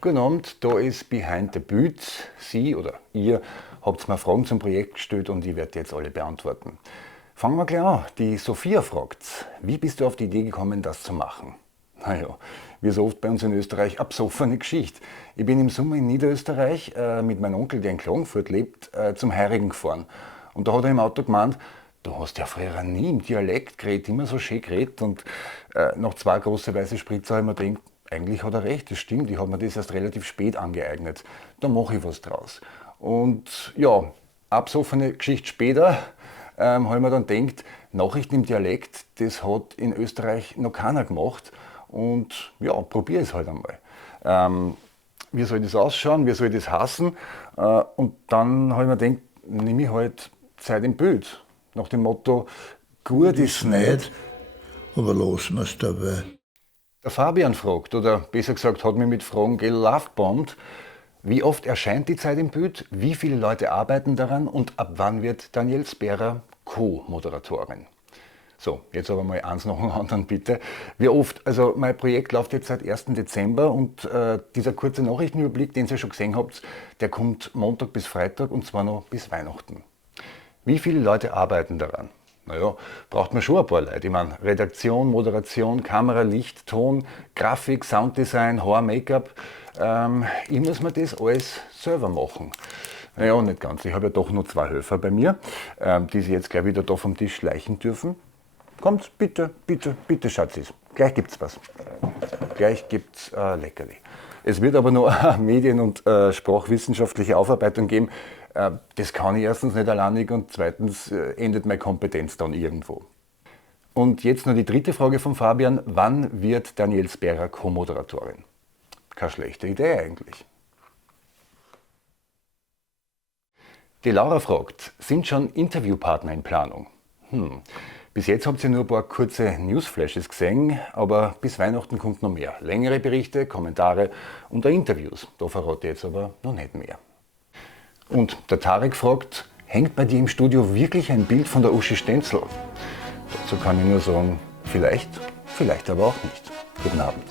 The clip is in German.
Guten Abend, da ist Behind the Büt. Sie oder ihr habt mir Fragen zum Projekt gestellt und ich werde jetzt alle beantworten. Fangen wir gleich an. Die Sophia fragt, wie bist du auf die Idee gekommen, das zu machen? Naja, wie so oft bei uns in Österreich, eine besoffene Geschichte. Ich bin im Sommer in Niederösterreich mit meinem Onkel, der in Klagenfurt lebt, zum Heirigen gefahren. Und da hat er im Auto gemeint, du hast ja früher nie im Dialekt geredet, immer so schön geredet. Und nach zwei große weiße Spritzer habe ich mir gedacht, eigentlich hat er recht, das stimmt, ich habe mir das erst relativ spät angeeignet. Da mache ich was draus. Und ja, absoffene Geschichte später habe ich mir dann gedacht, Nachrichten im Dialekt, das hat in Österreich noch keiner gemacht. Und ja, probiere es halt einmal. Wie soll das ausschauen, wie soll das heißen? Und dann habe ich mir gedacht, nehme ich halt Zeit im Bild. Nach dem Motto, gut ist nicht, aber lassen wir es dabei. der Fabian fragt, oder besser gesagt hat mich mit Fragen gelovebombt, wie oft erscheint die Zeit im Bild, wie viele Leute arbeiten daran und ab wann wird Danielle Sperrer Co-Moderatorin? So, jetzt aber mal eins nach dem anderen bitte. Wie oft? Also mein Projekt läuft jetzt seit 1. Dezember und dieser kurze Nachrichtenüberblick, den ihr schon gesehen habt, der kommt Montag bis Freitag und zwar noch bis Weihnachten. Wie viele Leute arbeiten daran? Naja, braucht man schon ein paar Leute. Ich meine, Redaktion, Moderation, Kamera, Licht, Ton, Grafik, Sounddesign, Haar, Make-up. Ich muss mir das alles selber machen. Naja, nicht ganz. Ich habe ja doch nur zwei Helfer bei mir, die sie jetzt gleich wieder da vom Tisch schleichen dürfen. Kommt, bitte, bitte, bitte, Schatzis. Gleich gibt's was. Gleich gibt's Leckerli. Es wird aber nur eine medien- und sprachwissenschaftliche Aufarbeitung geben. Das kann ich erstens nicht alleinig und zweitens endet meine Kompetenz dann irgendwo. Und jetzt noch die dritte Frage von Fabian. Wann wird Danielle Sperrer Co-Moderatorin? Keine schlechte Idee eigentlich. Die Laura fragt, sind schon Interviewpartner in Planung? Bis jetzt habt ihr nur ein paar kurze Newsflashes gesehen, aber bis Weihnachten kommt noch mehr. Längere Berichte, Kommentare und auch Interviews. Da verrate ich jetzt aber noch nicht mehr. Und der Tarek fragt, hängt bei dir im Studio wirklich ein Bild von der Uschi Stenzel? Dazu kann ich nur sagen, vielleicht, vielleicht aber auch nicht. Guten Abend.